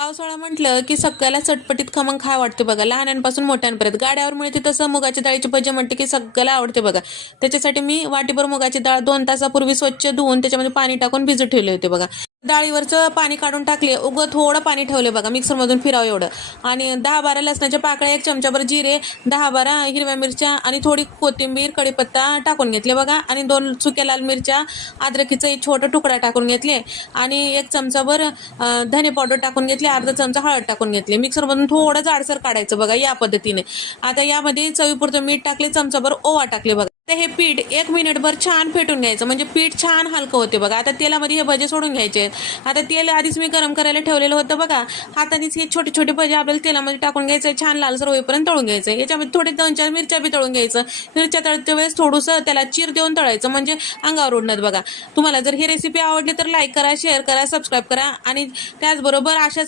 पावसाळा म्हटलं की सगळ्याला चटपटीत खमंग खाय वाटते बघा, लहानांपासून मोठ्यांपर्यंत. गाड्यावर मिळते तसं मुगाची डाळीची भजी म्हटते की सगळ्याला आवडते बघा. त्याच्यासाठी मी वाटीभर मुगाची डाळ 2 तासापूर्वी स्वच्छ धुवून त्याच्यामध्ये पाणी टाकून भिजत ठेवले होते बघा. डाळीवरचं पाणी काढून टाकले, उगं थोडं पाणी ठेवले बघा, मिक्सरमधून फिरावं एवढं. आणि 10-12 लसणाच्या पाकळ्या, 1 चमचाभर जिरे, 10-12 हिरव्या मिरच्या आणि थोडी कोथिंबीर, कढीपत्ता टाकून घेतले बघा. आणि 2 सुक्या लाल मिरच्या, अद्रकीचा एक छोटा तुकडा टाकून घेतले आणि 1 चमचाभर धने पावडर टाकून घेतले, अर्धा चमचा हळद टाकून घेतले. मिक्सरमधून थोडं जाडसर काढायचं बघा या पद्धतीने. आता यामध्ये चवीपुरतं मीठ टाकले, चमचाभर ओवा टाकले बघा. तर हे पीठ 1 मिनिटभर छान फेटून घ्यायचं, म्हणजे पीठ छान हलकं होते बघा. आता तेलामध्ये हे भजे सोडून घ्यायचे. आता तेल आधीच मी गरम करायला ठेवलेलं होतं बघा. हातानेच हे छोटे छोटे भजे आपल्याला तेलामध्ये टाकून घ्यायचं, छान लालसर होईपर्यंत तळून घ्यायचं. याच्यामध्ये थोडे 2-4 मिरच्या बी तळून घ्यायचं. मिरच्या तळते वेळेस थोडंसं त्याला चीर देऊन तळायचं, म्हणजे अंगावर उडणार बघा. तुम्हाला जर ही रेसिपी आवडली तर लाईक करा, शेअर करा, सबस्क्राईब करा आणि त्याचबरोबर अशाच